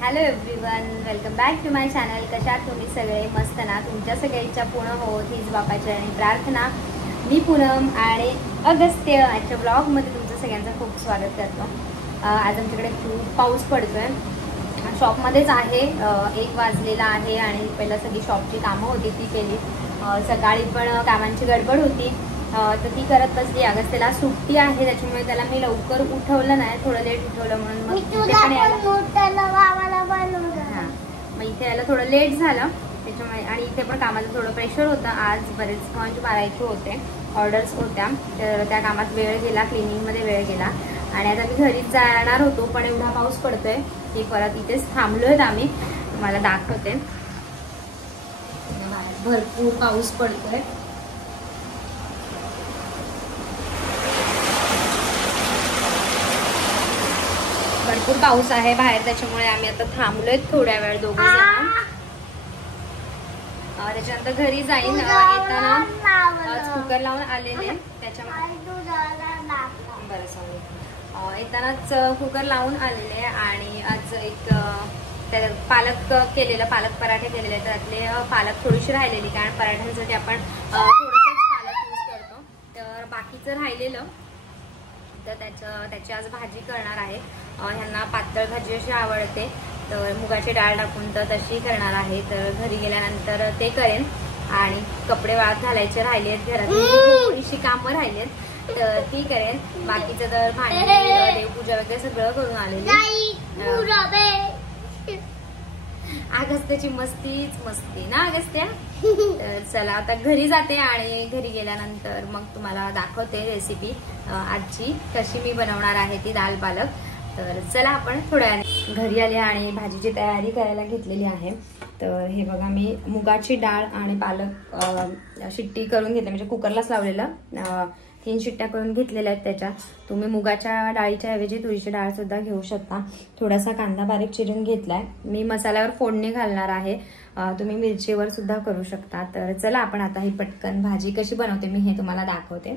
Hello everyone, welcome back to my channel. कशा तुम्ही सगळे? मस्त ना? तुमच्या सगळ्यांच्या पूर्ण हो हीच बापाची आणि प्रार्थना. मी पूनम आणि अगस्त्य आजच्या ब्लॉगमध्ये तुमचं सगळ्यांचं खूप स्वागत करतो. आज आमच्याकडे खूप पाऊस पडतोय. शॉपमध्येच आहे. 1 वाजलेला आहे आणि पहिला सगळी शॉपची कामं होती ती केली. सकाळी पण कामांची गडबड होती तर ती करत बसली. अगस्त्यला सुट्टी आहे त्याच्यामुळे त्याला मी लवकर उठवलं नाही, थोडं लेट उठवलं म्हणून मग मग इथे यायला थोडं लेट झालं त्याच्यामुळे. आणि इथे पण कामाचं थोडं प्रेशर होतं. आज बरेच पॉईंट मारायचे होते, ऑर्डर्स होत्या, तर त्या कामात वेळ गेला, क्लिनिंगमध्ये वेळ गेला. आणि आता मी घरीच जाणार होतो पण एवढा पाऊस पडतोय की परत इथेच थांबलोय आम्ही. तुम्हाला दाखवते, भरपूर पाऊस पडतोय. भरपूर पाऊस आहे बाहेर त्याच्यामुळे आम्ही आता थांबलोय थोड्या वेळ दोघं जण. त्याच्यानंतर घरी जाईन. येताना कुकर लावून आलेले त्याच्यामुळे बरं सॉरी येतानाच कुकर लावून आलेले. आणि आज एक पालक केलेलं, पालक पराठे केलेले. त्यातले पालक थोडीशी राहिलेली, कारण पराठ्यांसाठी आपण थोडंसंच पालक यूज करतो. तर बाकीचं राहिलेलं तर त्याची आज भाजी करणार आहे. ह्यांना पातळ भाजी अशी आवडते तर मुगाची डाळ टाकून तर तशी करणार आहे. तर घरी गेल्यानंतर ते करेन. आणि कपडे वाळत घालायचे राहिले आहेत, घरात थोडीशी कामं राहिली आहेत तर ती करेन. बाकीचं तर भांडी, देवपूजा वगैरे सगळं करून आलेली. अगस्त्याची मस्तीच मस्ती ना अगस्त्या. तर चला आता घरी जाते आणि घरी गेल्यानंतर मग तुम्हाला दाखवते रेसिपी आजची, कशी मी बनवणार आहे ती दाल पालक. तर चला आपण थोड्या घरी आले आणि भाजीची तयारी करायला घेतलेली आहे. तर हे बघा, मी मुगाची डाळ आणि पालक शिट्टी करून घेतली, म्हणजे कुकरलाच लावलेलं. 3 शिट्ट्या करून घेतलेल्या आहेत त्याच्या. तुम्ही मुगाच्या डाळीच्या ऐवजी तुरीची डाळ सुद्धा घेऊ शकता. थोडासा कांदा बारीक चिरून घेतलाय. मी मसाल्यावर फोडणी घालणार आहे, तुम्ही मिरचीवर सुद्धा करू शकता. तर चला आपण आता ही पटकन भाजी कशी बनवते मी हे तुम्हाला दाखवते.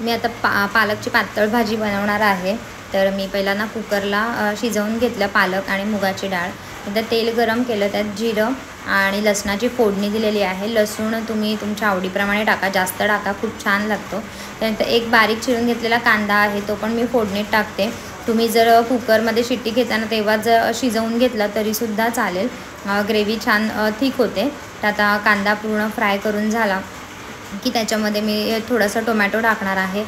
मी आता पालकची पातळ भाजी बनवणार आहे. तर मी पहिला ना कुकरला शिजवून घेतलं पालक आणि मुगाची डाळ. नंतर तेल गरम केलं, त्यात जिरं आणि लसणाची फोडणी दिलेली आहे. लसूण तुम्ही तुमच्या आवडीप्रमाणे टाका, जास्त टाका, खूप छान लागतो. त्यानंतर एक बारीक चिरून घेतलेला कांदा आहे, तो पण मी फोडणीत टाकते. तुम्ही जर कुकरमध्ये शिट्टी घेताना तेव्हा जर शिजवून घेतला तरीसुद्धा चालेल, ग्रेव्ही छान थिक होते. तर आता कांदा पूर्ण फ्राय करून झाला की त्याच्यामध्ये मी थोडासा टोमॅटो टाकणार आहे.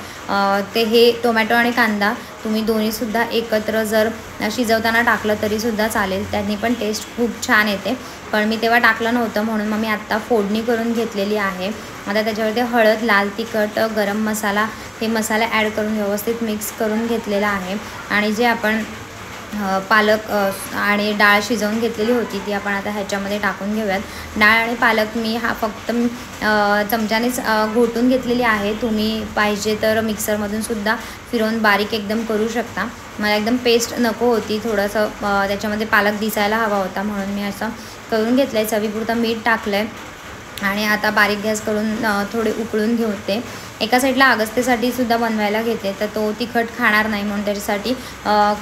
हे टोमॅटो आणि कांदा तुम्ही दोन्हीसुद्धा एकत्र जर शिजवताना टाकलं तरीसुद्धा चालेल, त्यांनी पण टेस्ट खूप छान येते. पण मी तेव्हा टाकलं नव्हतं म्हणून मग मी आत्ता फोडणी करून घेतलेली आहे. आता त्याच्यावरती हळद, लाल तिखट, गरम मसाला हे मसाले ॲड करून व्यवस्थित मिक्स करून घेतलेला आहे. आणि जे आपण पालक आणि डाळ शिजवून घेतलेली होती ती आपण आता ह्याच्यामध्ये टाकून घेऊयात. डाळ आणि पालक मी फक्त चमच्यानेच घोटून घेतलेली आहे. तुम्ही पाहिजे तर मिक्सरमधून सुद्धा फिरवून बारीक एकदम करू शकता. मला एकदम पेस्ट नको होती, थोडंसं त्याच्यामध्ये पालक दिसायला हवा होता म्हणून मी असं करून घेतलं आहे. चवीपुरतं मीठ टाकलं आहे आणि आता बारीक गॅस करून थोडे उकळून घेते. एका साईडला अगस्त्यसाठी सुद्धा बनवायला घेते, तर तो तिखट खाणार नाही म्हणून त्याच्यासाठी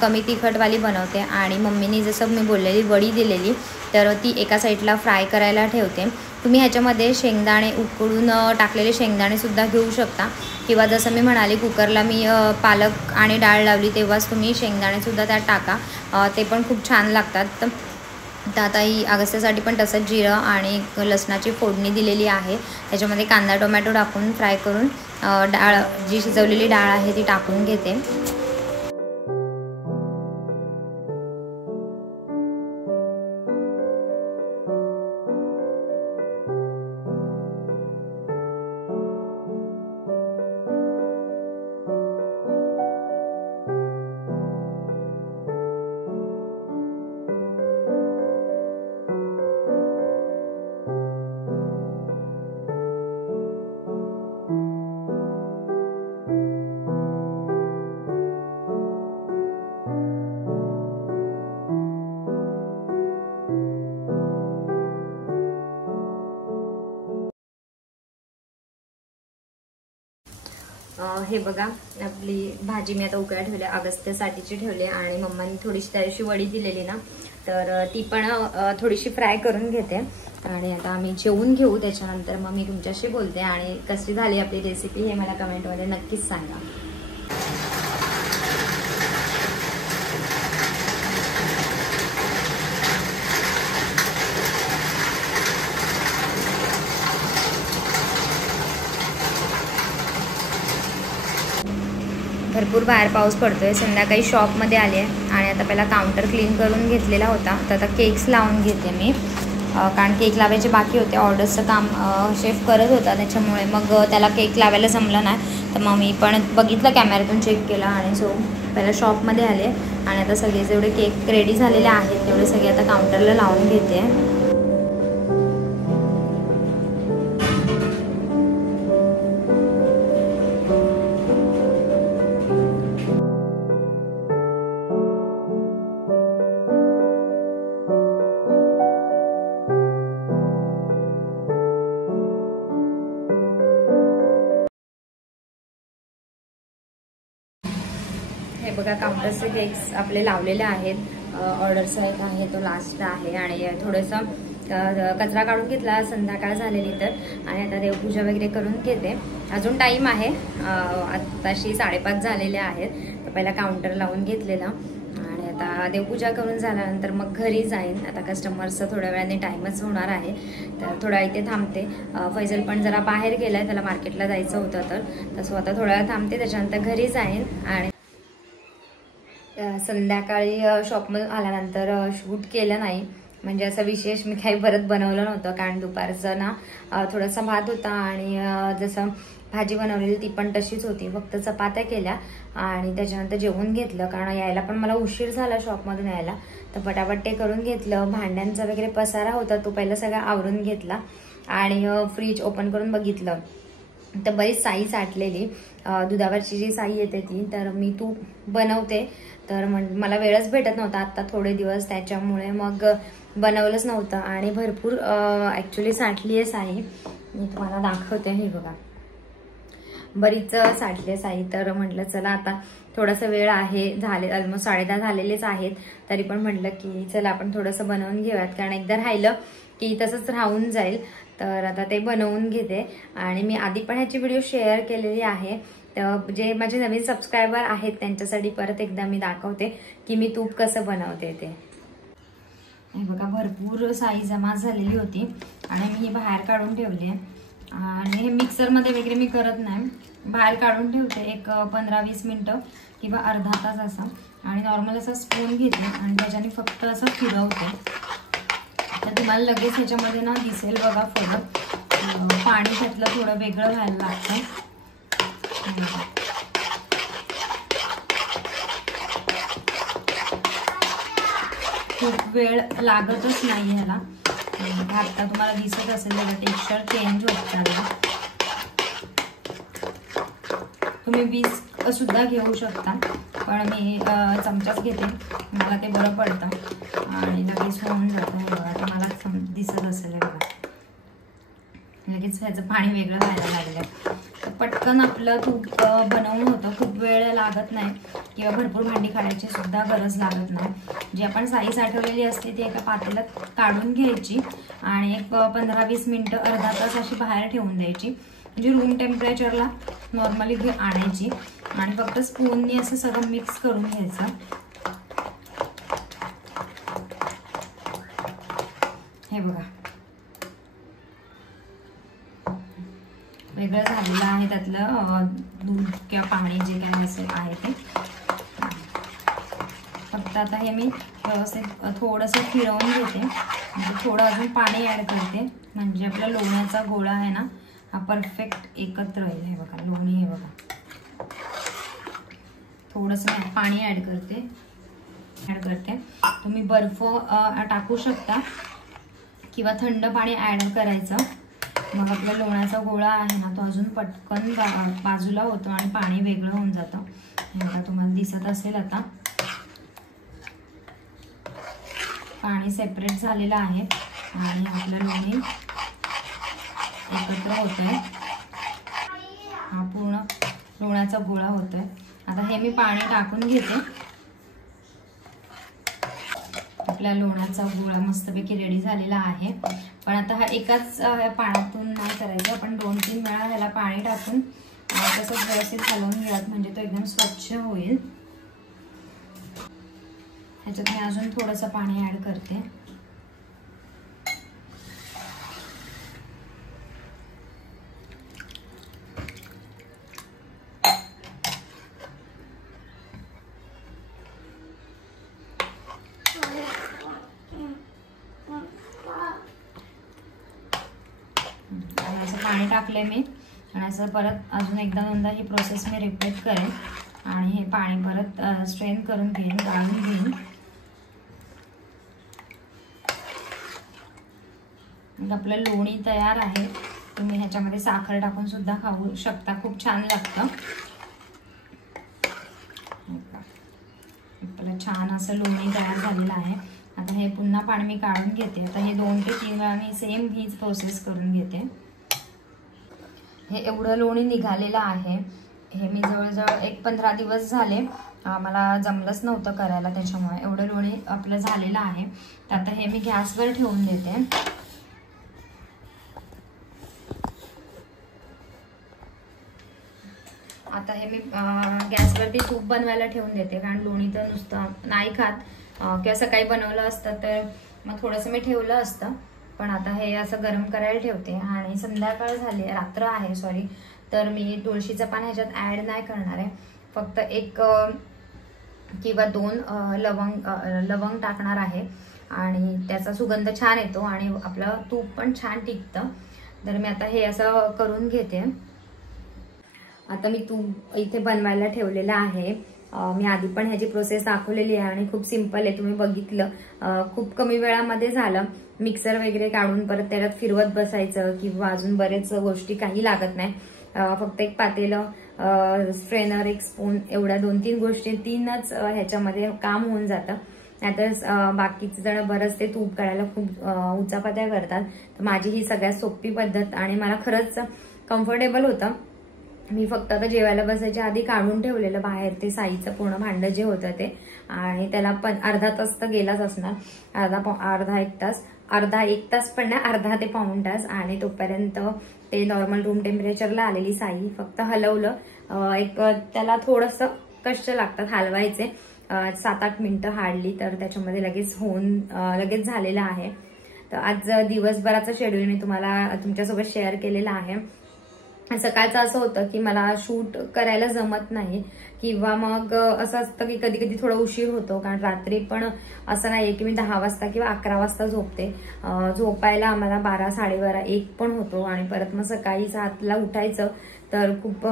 कमी तिखटवाली बनवते. आणि मम्मीनी जसं मी बोललेली वडी दिलेली तर ती एका साईडला फ्राय करायला ठेवते. तुम्ही ह्याच्यामध्ये शेंगदाणे उकळून टाकलेले शेंगदाणेसुद्धा घेऊ शकता, किंवा जसं मी म्हणाले कुकरला मी पालक आणि डाळ लावली तेव्हाच तुम्ही शेंगदाणेसुद्धा त्यात टाका, ते पण खूप छान लागतात. तर आता ही अगस्त्यासाठी पण तसंच जिरं आणि लसणाची फोडणी दिलेली आहे. त्याच्यामध्ये कांदा टोमॅटो टाकून फ्राय करून डाळ, जी शिजवलेली डाळ आहे ती टाकून घेते. हे बघा आपली भाजी मी आता उकळ्या ठेवल्या, अगस्त्यासाठीची ठेवली आणि मम्मानी थोडीशी त्या दिवशी वडी दिलेली ना, तर ती पण थोडीशी फ्राय करून घेते आणि आता आम्ही जेवून घेऊ. त्याच्यानंतर मग मी तुमच्याशी बोलते आणि कशी झाली आपली रेसिपी हे मला कमेंटमध्ये नक्कीच सांगा. भरपूर बाहेर पाऊस पडतोय. संध्याकाळी शॉपमध्ये आले आणि आता पहिला काउंटर क्लीन करून घेतलेला होता, तर आता केक्स लावून घेते मी, कारण केक लावायचे बाकी होते. ऑर्डर्सचं काम शेफ करत होता, त्याच्यामुळे मग त्याला केक लावायला जमलं नाही. तर मग मी पण बघितलं, कॅमेऱ्यातून चेक केला आणि सो पहिला शॉपमध्ये आले आणि आता सगळे जेवढे केक रेडी झालेले आहेत तेवढे सगळे आता काउंटरला लावून घेते. हे बघा काउंटरचे केक्स आपले लावलेले आहेत. ऑर्डरचा एक आहे तो लास्ट आहे आणि थोडंसं कचरा काढून घेतला, संध्याकाळ झालेली तर, आणि आता देवपूजा वगैरे करून घेते. अजून टाईम आहे, आताशी 5:30 झालेले आहेत. तर पहिला काउंटर लावून घेतलेला आणि आता देवपूजा करून झाल्यानंतर मग घरी जाईन. आता कस्टमरचं थोड्या वेळाने टाईमच होणार आहे, तर थोड्या इथे थांबते. फैजल पण जरा बाहेर गेलाय, त्याला मार्केटला जायचं होतं, तर तसं आता थोड्या वेळ थांबते, त्याच्यानंतर घरी जाईन. आणि संध्याकाळी शॉपमधून आल्यानंतर शूट केलं नाही, म्हणजे असं विशेष मी काही परत बनवलं नव्हतं, कारण दुपारचं ना थोडासा भात होता आणि जसं भाजी बनवलेली ती पण तशीच होती, फक्त चपात्या केल्या आणि त्याच्यानंतर जेवून घेतलं, कारण यायला पण मला उशीर झाला शॉपमधून यायला. तर पटापट ते करून घेतलं. भांड्यांचा वगैरे पसारा होता तो पहिला सगळा आवरून घेतला आणि फ्रीज ओपन करून बघितलं तर बरीच साई साठलेली. दुधावरची जी साई येते ती, तर मी तूप बनवते, तर मला वेळच भेटत नव्हता आता थोडे दिवस, त्याच्यामुळे मग बनवलंच नव्हतं आणि भरपूर ॲक्च्युली साठली आहे साई. मी तुम्हाला दाखवते. हे बघा बरीच साठली आहे साई. तर म्हटलं चला आता थोडासा वेळ आहे, झाले ऑलमोस्ट 10:30 झालेलेच आहेत, तरी पण म्हटलं की चला आपण थोडंसं बनवून घेऊयात, कारण एकदा राहिलं की तसंच राहून जाईल. तर आता ते बनवून घेते आणि मी आधी पण ह्याची व्हिडिओ शेअर केलेली आहे. तर जे माझे नवीन सबस्क्रायबर आहेत त्यांच्यासाठी परत एकदा मी दाखवते की मी तूप कसं बनवते ते. हे बघा भरपूर साई जमा झालेली होती आणि मी ही बाहेर काढून ठेवली आहे. आणि हे मिक्सरमध्ये वगैरे मी करत नाही, बाहेर काढून ठेवते एक 15-20 मिनटं किंवा अर्धा तास असं, आणि नॉर्मल असं स्पून घेते आणि त्याच्याने फक्त असं फिरवते. तर तुम्हाला लगेच ह्याच्यामध्ये ना दिसेल बघा फरक. पाणी त्यातलं थोडं वेगळं व्हायला लागतं. खूप वेळ लागतच नाही ह्याला. आता तुम्हाला दिसत असेल त्याचा टेक्स्चर चेंज होत चालला. तुम्ही विस्क सुद्धा घेऊ शकता, पण मी चमचाच घेते, मला ते बरं पडतं आणि लगेच होऊन जातं. बघा तुम्हाला दिसत असेल बघा, लगेच ह्याचं पाणी वेगळं व्हायला लागलं. पटकन आपलं तूप बनवून होतं, खूप वेळ लागत नाही किंवा भरपूर भांडी काढायची सुद्धा गरज लागत नाही. जी आपण साई साठवलेली असते ती एका पातेल्यात काढून घ्यायची आणि एक 15-20 मिनटं अर्धा तास अशी बाहेर ठेवून द्यायची, म्हणजे रूम टेम्परेचरला नॉर्मली आणायची आणि फक्त स्पूननी असं सगळं मिक्स करून घ्यायचं. हे बघा वेगळं झालेलं आहे त्यातलं दूध किंवा पाणी जे काही असेल आहे ते. फक्त आता हे मी व्यवस्थित थोडंसं फिरवून घेते, म्हणजे थोडं अजून पाणी ॲड करते, म्हणजे आपला लोण्याचा गोळा आहे ना हा परफेक्ट एकत्र येईल. हे बघा लोणी, हे बघा थोडंसं पाणी ॲड करते. तुम्ही बर्फ टाकू शकता किंवा थंड पाणी ॲड करायचं, मग आपला लोण्याचा गोळा आहे ना तो अजून पटकन बाजूला होतो आणि पाणी वेगळं होऊन जातं. हे बघा तुम्हाला दिसत असेल आता पाणी सेपरेट झालेलं आहे आणि आपलं लोणी एकत्र होतंय. हा पूर्ण लोण्याचा गोळा होतोय। आता हे मी पाणी टाकून घेते। आपला लोण्याचा गोळा मस्तपैकी रेडी झालेला आहे। पण आता हा एकाच पाण्यातून नाही करायचं, आपण 2-3 वेळा ह्याला पाणी टाकून तसंच व्यवस्थित हलवून घ्यायचं, म्हणजे तो एकदम स्वच्छ होईल। ह्याच्यात मी अजून थोडंसं पाणी ऍड करते। असं पाणी टाकले मी आणि असं परत अजून एकदा ही प्रोसेस मी रिपीट करेन आणि हे पाणी परत स्ट्रेन करून घेईन, गाळून घेईन। आपलं लोणी तयार आहे। तुम्ही ह्याच्यामध्ये साखर टाकून सुद्धा खाऊ शकता, खूप छान लागतं। आपलं छान असं लोणी तयार झालेलं आहे। आता हे पुन्हा पाणी मी काढून घेते। आता हे 2 ते 3 वेळा मी सेम हीच प्रोसेस करून घेते। हे एवढं लोणी निघालेलं आहे। हे मी जवळजवळ 15 दिवस झाले, मला जमलंच नव्हतं करायला, त्याच्यामुळे एवढं लोणी आपलं झालेलं आहे। तर आता हे मी गॅसवर ठेवून देते। आता हे मी गॅसवरती तूप बनवायला ठेवून देते, कारण लोणी तर नुसतं नाही खात, किंवा सकाळी बनवलं असतं तर मग थोडंसं मी ठेवलं असतं, पण आता हे असं गरम करायला ठेवते। आणि संध्याकाळ झाली, रात्र आहे सॉरी, तर मी तुळशीचं पान ह्याच्यात ऍड नाही करणार आहे। फक्त 1 किंवा 2 लवंग टाकणार आहे आणि त्याचा सुगंध छान येतो आणि आपलं तूप पण छान टिकतं। तर मी आता हे असं करून घेते। आता मी तूप इथे बनवायला ठेवलेलं आहे। मी आधी पण ह्याची प्रोसेस दाखवलेली आहे आणि खूप सिंपल आहे, तुम्ही बघितलं, खूप कमी वेळामध्ये झालं। मिक्सर वगैरे काढून परत त्याच्यात फिरवत बसायचं किंवा अजून बरेच गोष्टी काही लागत नाही। फक्त एक पातेलं, स्ट्रेनर, एक स्पून, एवढ्या 2-3 गोष्टी, 3च ह्याच्यामध्ये काम होऊन जातं। नाहीतर बाकीचे जण बरंच ते तूप काढायला खूप उचापत्या करतात। तर माझी ही सगळ्यात सोपी पद्धत आणि मला खरंच कम्फर्टेबल होतं। मी फक्त आता जेवायला बसायच्या आधी काढून ठेवलेलं बाहेर ते साईचं पूर्ण भांडं जे होतं ते, आणि त्याला पण अर्धा तास तर गेलाच असणार, अर्धा एक तास पण नाही, अर्धा ते पाऊण तास। आणि तोपर्यंत ते नॉर्मल रूम टेम्परेचरला आलेली साई फक्त हलवलं, त्याला थोडंसं कष्ट लागतात हलवायचे, 7-8 मिनिटं हार्डली, तर त्याच्यामध्ये लगेच झालेलं आहे। तर आज दिवसभराचं शेड्यूल मी तुम्हाला तुमच्यासोबत शेअर केलेलं आहे। सकाळचं असं होतं की मला शूट करायला जमत नाही, किंवा मग असं असतं की कधी कधी थोडा उशीर होतो, कारण रात्री पण असं नाहीये की मी 10 वाजता किंवा 11 वाजता झोपते। झोपायला आम्हाला 12, 12:30, 1 पण होतो आणि परत मग सकाळी 7ला उठायचं, तर खूप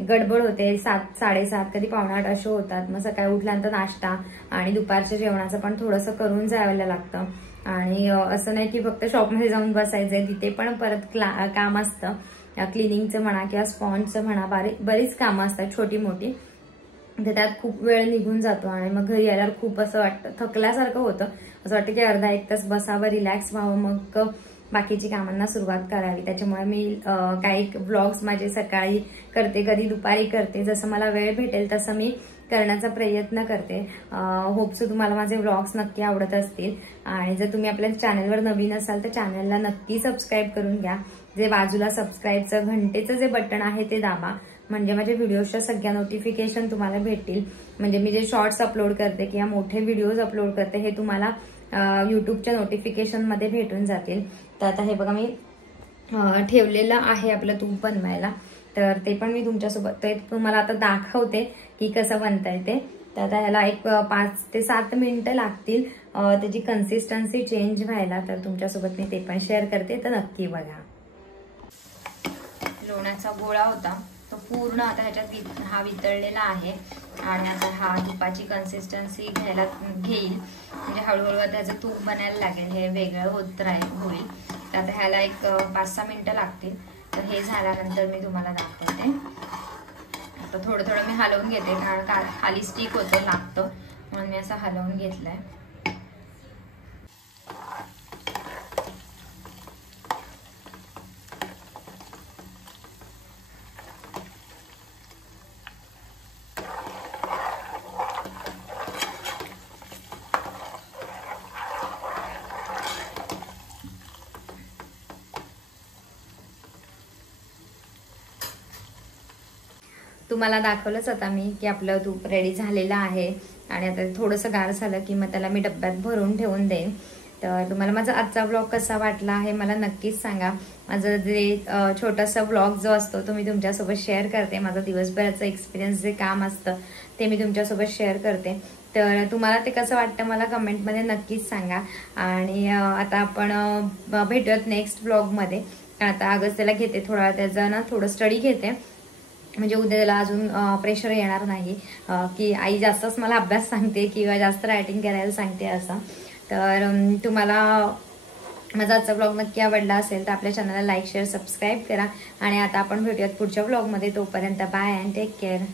गडबड होते। 7, 7:30, कधी 7:45 असे होतात। मग सकाळी उठल्यानंतर नाश्ता आणि दुपारच्या जेवणाचं पण थोडंसं करून जायला लागतं। आणि असं नाही की फक्त शॉपमध्ये जाऊन बसायचंय, तिथे पण परत काम असतं, क्लिनिंगचं म्हणा किंवा स्पॉन्जचं म्हणा, बरीच कामं असतात छोटी मोठी, तर त्यात खूप वेळ निघून जातो। आणि मग घरी आल्यावर खूप असं वाटतं, थकल्यासारखं होतं, असं वाटतं की अर्धा 1 तास बसावं, रिलॅक्स व्हावं, मग बाकीची कामांना सुरुवात करावी। त्याच्यामुळे मी काही व्लॉग्स माझे सकाळी करते, कधी दुपारी करते, जसं मला वेळ भेटेल तसं मी करण्याचा प्रयत्न करते। होपसो तुम्हाला माझे व्लॉग्स नक्की आवडत असतील। आणि जर तुम्ही आपल्या चॅनलवर नवीन असाल तर चॅनलला नक्की सबस्क्राईब करून घ्या। जे बाजूला सबस्क्राईबचं घंटेचं जे बटन आहे ते दाबा, म्हणजे माझ्या व्हिडिओच्या सगळ्या नोटिफिकेशन तुम्हाला भेटतील। म्हणजे मी जे शॉर्ट्स अपलोड करते किंवा मोठे व्हिडिओज अपलोड करते हे तुम्हाला युट्यूबच्या नोटिफिकेशन मध्ये भेटून जातील। तर आता हे बघा मी ठेवलेलं आहे आपलं तूप बनवायला, तर ते पण मी तुमच्यासोबत तुम्हाला आता दाखवते की कसं बनतंय ते। तर आता ह्याला 5 ते 7 मिनिटं लागतील त्याची कन्सिस्टन्सी चेंज व्हायला, तर तुमच्यासोबत मी ते पण शेअर करते, तर नक्की बघा। लोण्याचा गोळा होता तो पूर्ण आता ह्याच्यात हा वितळलेला आहे आणि आता हा तुपाची कन्सिस्टन्सी घेईल, म्हणजे हळूहळू त्याचं तूप बनायला लागेल, हे वेगळं होईल। तर आता ह्याला 5-6 मिनिटं लागतील। तर हे झाल्यानंतर मी तुम्हाला दाखवते। आता थोडं थोडं मी हलवून घेते, कारण खाली स्टिक होतं, लागतं, म्हणून मी असं हलवून घेतलंय। तुम्हाला दाखवलंच आता मी की आपलं तूप रेडी झालेलं आहे आणि आता थोडंसं गार झालं की मग त्याला मी डब्यात भरून ठेवून देईन। तर तुम्हाला माझा आजचा व्लॉग कसा वाटला आहे मला नक्कीच सांगा। माझं जे छोटासा व्लॉग जो असतो तो मी तुमच्यासोबत शेअर करते, माझं दिवसभराचं एक्सपिरियन्स जे काम असतं ते मी तुमच्यासोबत शेअर करते। तर तुम्हाला ते कसं वाटतं मला कमेंटमध्ये नक्कीच सांगा। आणि आता आपण भेटूयात नेक्स्ट व्लॉगमध्ये। आता अगस्त्याला घेते थोडा, त्याचा ना थोडं स्टडी घेते, म्हणजे उद्या त्याला अजून प्रेशर येणार नाही की आई जास्तच मला अभ्यास सांगते किंवा जास्त रायटिंग करायला सांगते असं। तर तुम्हाला माझा आजचा व्लॉग नक्की आवडला असेल तर आपल्या चॅनलला लाईक शेअर सबस्क्राईब करा। आणि आता आपण भेटूयात पुढच्या व्लॉगमध्ये, तोपर्यंत बाय अँड टेक केअर।